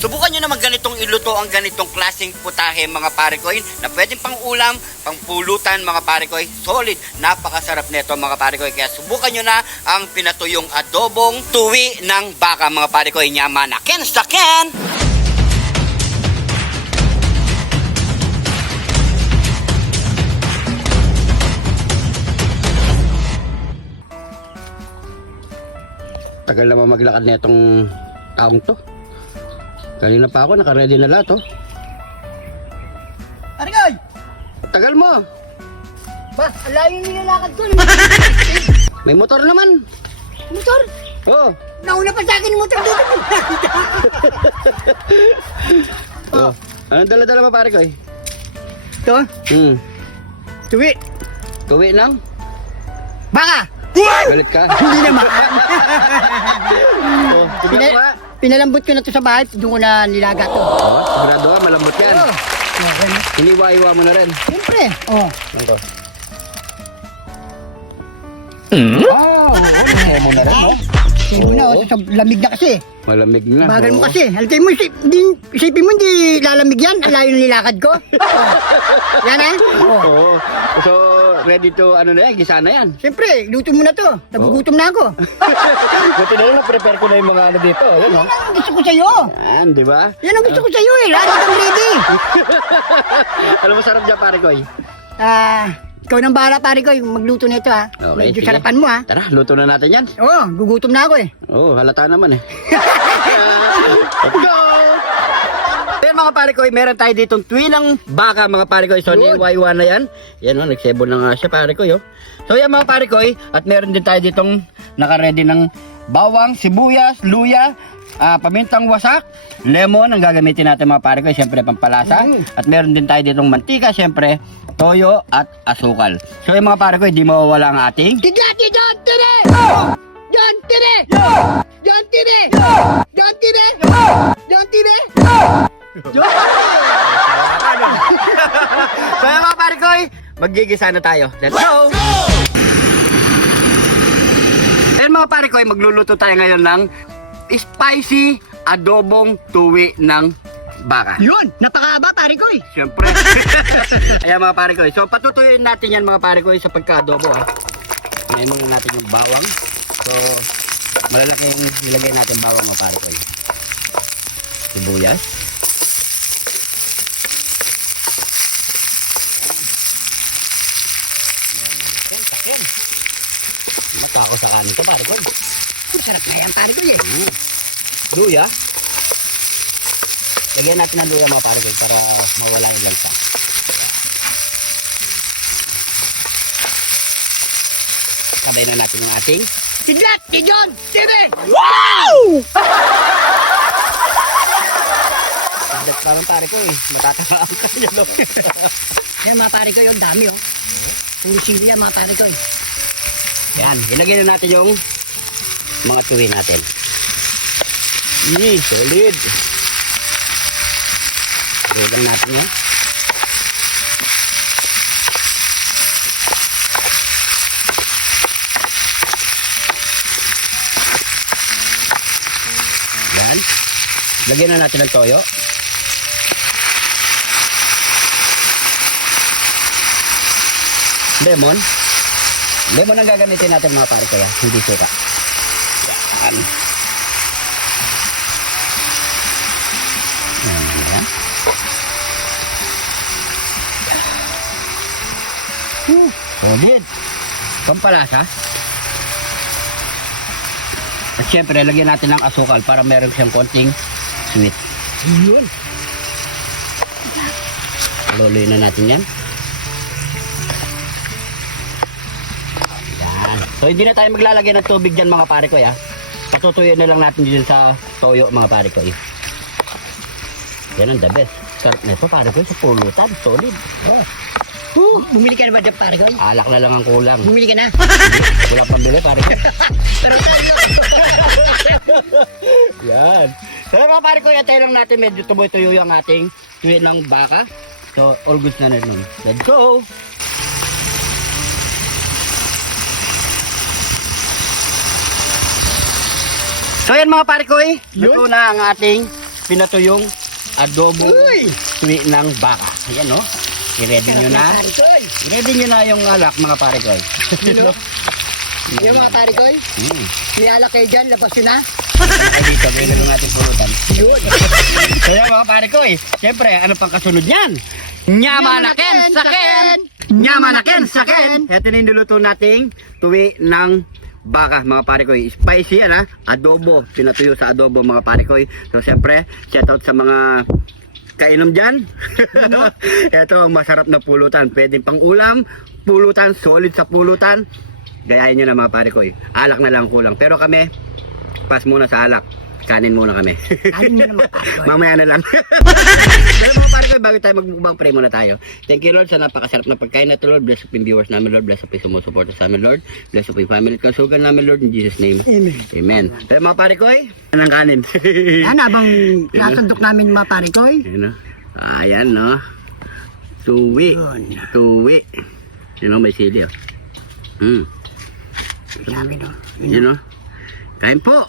Subukan nyo naman ganitong iluto ang ganitong klaseng putahe mga pare ko na pwedeng pang ulam, pang pulutan mga pare ko. Solid, napakasarap nito mga pare ko. Kaya subukan nyo na ang pinatuyong adobong tuwi ng baka mga pare ko. Nyaman na ken sa ken! Tagal naman maglakad na itong taong to. Kanina pa ako, naka-ready na lahat, oh. Arigay! Tagal mo. Ba, alayo yung nilalakad ko. May motor naman. Motor! Oh. Nauna pa sa akin yung motor dito. Oh. Anong dala-dala mo pare ko eh? Ito, tuwi. Tuwi ng? Baka! Galit ka? Hindi naman. Oh, tignan mo nga. Pinalambot ko na to sa bahay, doon ko na nilaga to. Oh, sigurado ka, malambot yan. Oh. Hiniwa-iwa mo na rin. Siyempre. Oh. Ito. Oh, ano mo na rin, no? Sige mo na, oh, sa lamig na kasi. Malamig na. Bagal mo Oo. kasi. Halkay mo, isipin mo hindi lalamig yan. Ang layo ng nilakad ko. Oh. Yan eh. Oh. Oo. So, ready to, ano na yan, gisa na yan. Siyempre, luto mo na to. Nagugutom na ako. Buti na lang, na-prepare ko na yung mga ano dito. Yan, Yan ang gusto ko sa'yo. Yan, di ba? Yan ang gusto ko sa'yo eh. Lalo kang ready. Ano masarap dyan, pare ko eh? Ikaw nang bahala pare ko, magluto nito ha. Okay, Medyo sige. sarapan mo ha. Tara, luto na natin yan. Oo, gugutom na ako eh. Oo, halata naman eh. Let's go! Ayan mga pare ko, meron tayo ditong twinang baka mga pare ko. So, niwaiwa na yan. Yan o, nagsebo na nga siya pare ko yo. So yan mga pare ko, at meron din tayo ditong naka-ready ng bawang, sibuyas, luya, pamintang wasak, lemon ang gagamitin natin mga pare ko, siyempre pampalasa. At meron din tayo ditong mantika, siyempre toyo at asukal. So yung mga pare ko, hindi mawawala ang ating Tigati John Tire! John Tire! John Tire! John Tire! John Tire! So yung mga pare ko, magigisa na tayo. Let's go! And mga pare ko, magluluto tayo ngayon ng spicy adobong tuwi ng baka. Yun! Napakahaba pare ko eh. Siyempre. Ayan mga pare ko. So patutuyuin natin yan mga pare ko sa pagka-adobo ha. Ngayon muna natin yung bawang. So malalaking nilagay natin bawang mga pare ko. Sibuyas. Yan. Mata ko sa kanin ko pare ko. Sarap na yan pare ko eh. Luya. Lagyan natin ng luya mga pare ko para mawala yung lansa. Sabay na natin yung ating Tigati John Tire! sadat pa ng pare ko eh. Matatakaan ka niya no. Yan mga pare ko yung dami oh. Puro sili yan mga pare ko eh. Yan, ilagay na natin yung mga tuwi natin. Solid. Ilagay natin yun. Yan. Lagyan na natin ng toyo. Lemon. Lemon ang gagamitin natin mga pare ko yan. Hindi suka. Yan. Yan. Solid. Pampalasa. At syempre, lagyan natin ng asukal para meron siyang konting sweet. Yun. Luluin na natin yan. Yan. So, hindi na tayo maglalagay ng tubig dyan mga pare ko ya. Patutuyuin na lang natin dyan sa toyo mga pare ko. Yan ang the best. Sarap nito pare ko sa pulutan. Solid. Bumili ka na ba dyan pare ko? Alak na lang ang kulang. Bumili ka na. Wala pang bili pare ko. Pero tayo. Yan. So mga pare ko, yatay lang natin medyo tuboy-tuyo yung ating tuwi ng baka. So all good na nun. Let's go! So yan mga pare ko, luto na ang ating pinatuyong adobo Uy! tuwi ng baka. Ayan, no? I-ready nyo na. Pare koy. I-ready nyo na yung alak, mga pare ko. Ano? Yung mga pare koy, Hmm. niyala kayo dyan, labas yun na. Ay, dito, gawin na natin pulutan. Yun. Kaya mga pare ko, siyempre, ano pang kasunod yan? Nyamanaken saken! Nyamanaken saken! Ito na yung niluto nating tuwi ng baka, mga pare ko. Spicy yan, ha? Adobo. Pinatuyo sa adobo, mga pare ko. So, siyempre, shout out sa mga kainom dyan. Ito ang masarap na pulutan. Pwedeng pang ulam, pulutan, solid sa pulutan. Gayahin nyo na, mga pare ko. Alak na lang kulang. Pero kami, pass muna sa alak. Kanin muna kami. Ayun na naman pare koy. Mamaya na lang. Pero mga pare ko, bago tayo magbubang, pray muna tayo. Thank you, Lord, sa napakasarap na pagkain na to, Lord. Bless up yung viewers namin, Lord. Bless up yung sumusuporta sa amin, Lord. Bless up yung family at kasugan namin, Lord. In Jesus' name. Amen. Amen. Pero mga pare ko, anong kanin? Yan, habang nasundok namin mga pare koy. Ayan, no? Ayan, no? Tuwi. Yun. Tuwi. Yun, no? May sili, oh. Sabi no. Yun, no? Kain po.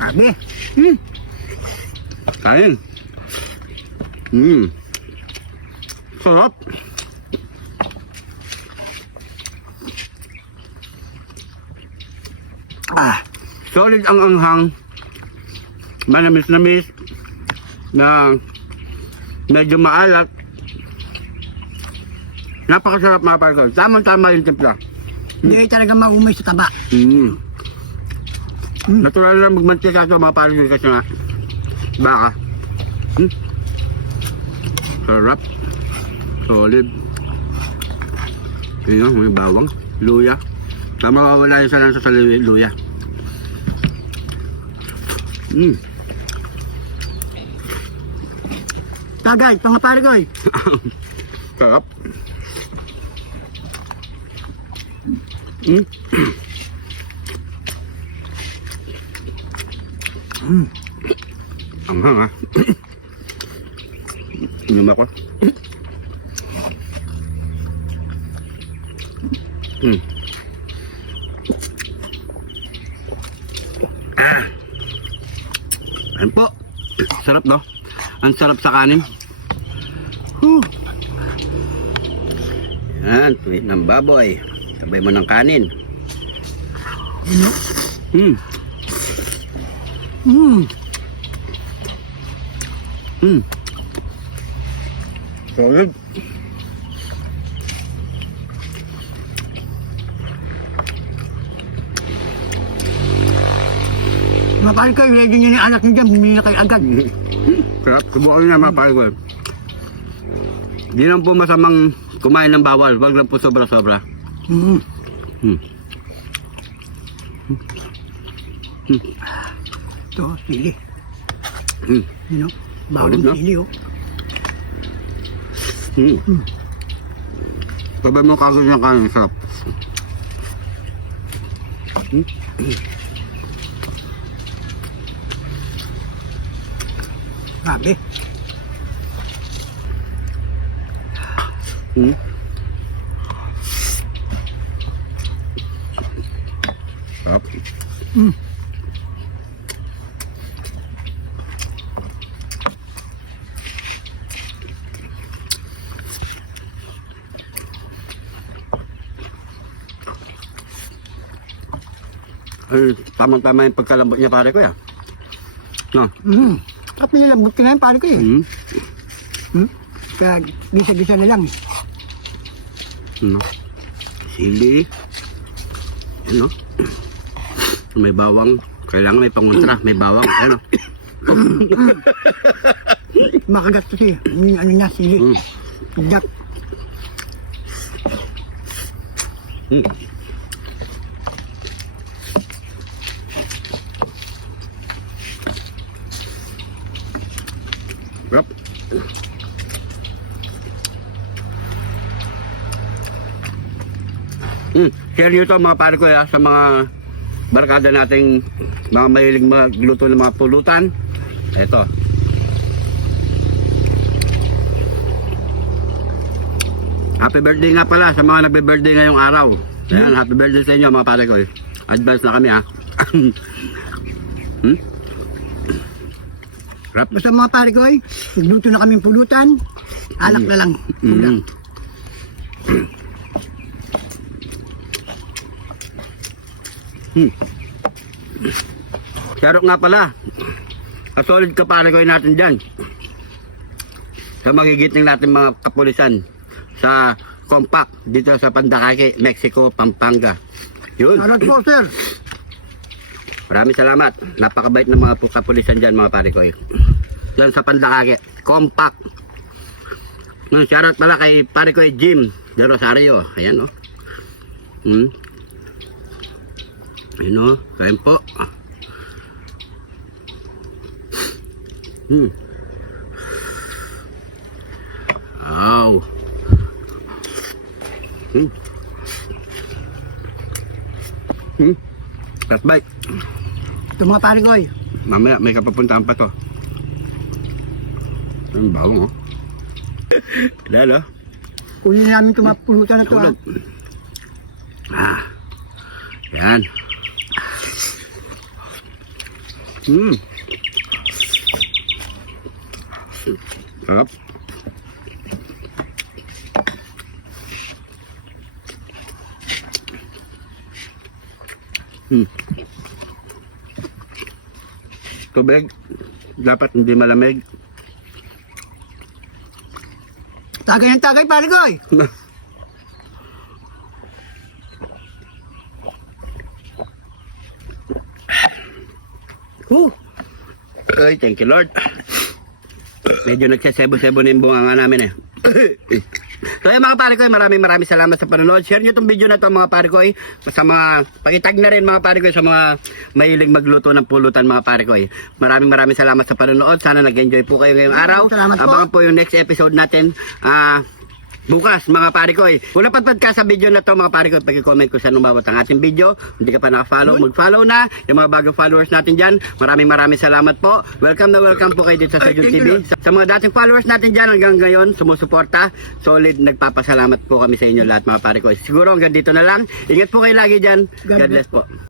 Sabi. Kain. Sarap. Solid ang anghang. Manamis-namis. Na medyo maalat. Napakasarap, mga pare ko. Tamang-tama yung timpla. Hindi talaga maumay sa taba. Natural lang magmantika ito, mga pare ko, kasi nga baka. Sarap. Solid. Yun, may bawang. Luya. Tama, mawawala yung salansa sa luya. Tagay, mga pare koy. Sarap. Anghang, ha? Inom ako. Ayan po. Sarap, no? Ang sarap sa kanin. Yan, tuwid ng baboy. Sabay mo ng kanin. Solid. Mga pare koy, ready nyo yung anak nyo dyan, bumili na kayo agad. Sarap. Subukan nyo na, mga pare ko. Di lang po masamang kumain ng bawal. Wag lang po sobra-sobra. Ito, sili. You know, Solid, bawang no? sili oh. Sabay mo kagad ng kanin. Sarap. Sabi. Sarap. Ay, tamang-tama yung pagkalambot niya, pare ko, ya. No? At nilambot ka na yun, pare ko eh. Kaya gisa-gisa na lang eh. No? Sili. Ano? May bawang. Kailangan may pangontra. May bawang. Ano? Makagat kasi. Yung ano niya, sili. Dak. Sarap. Share nyo ito, mga pare ko, sa mga barkada nating mga mahilig magluto ng mga pulutan. Ito. Happy birthday nga pala sa mga nagbe-birthday ngayong araw. Ayan, happy birthday sa inyo, mga pare ko. Advance na kami ha. Rap. Basta mga pare ko, nagluto na kaming pulutan. Alak na lang. Sharok nga pala. Solid ka pare ko natin dyan. Sa magigiting natin mga kapulisan sa Compact dito sa Pandakake, Mexico, Pampanga. Yun. Salamat po, sir. Maraming salamat. Napakabait ng mga kapulisan dyan mga pare ko. Yan sa Pandakake, Compact. Shoutout pala kay pare ko Jim de Rosario. Ayan o. Ayan o. Kain po. Wow. Last bite. Ito mga pare ko, Mamaya may kapapuntahan pa to. Ang bago mo. Lalo. kunin namin ito mga pulutan na ito. Tulog. Yan. Sarap. Tubig. Dapat hindi malamig. Tagay ng tagay, pare ko. Ay, thank you Lord. Medyo nagsasebo-sebo na yung bunganga namin eh. So yung mga pare ko, maraming salamat sa panonood. Share nyo itong video na to mga pare ko. Sa mga, pakitag na rin mga pare ko sa mga mahilig magluto ng pulutan mga pare ko. Maraming salamat sa panonood. Sana nag-enjoy po kayo ngayong araw. Salamat po. Abangan po yung next episode natin. Bukas mga pare ko. Kung napadpad ka sa video na to mga pare ko, pag-comment ko sa bawat ang ating video. Hindi ka pa naka-follow, mag-follow na. Yung mga bagong followers natin dyan, maraming salamat po. Welcome na welcome po kayo dito sa Sajun TV. Sa mga dating followers natin dyan hanggang ngayon, sumusuporta. Solid, nagpapasalamat po kami sa inyo lahat mga pare ko. Siguro hanggang dito na lang. Ingat po kayo lagi dyan. God bless po.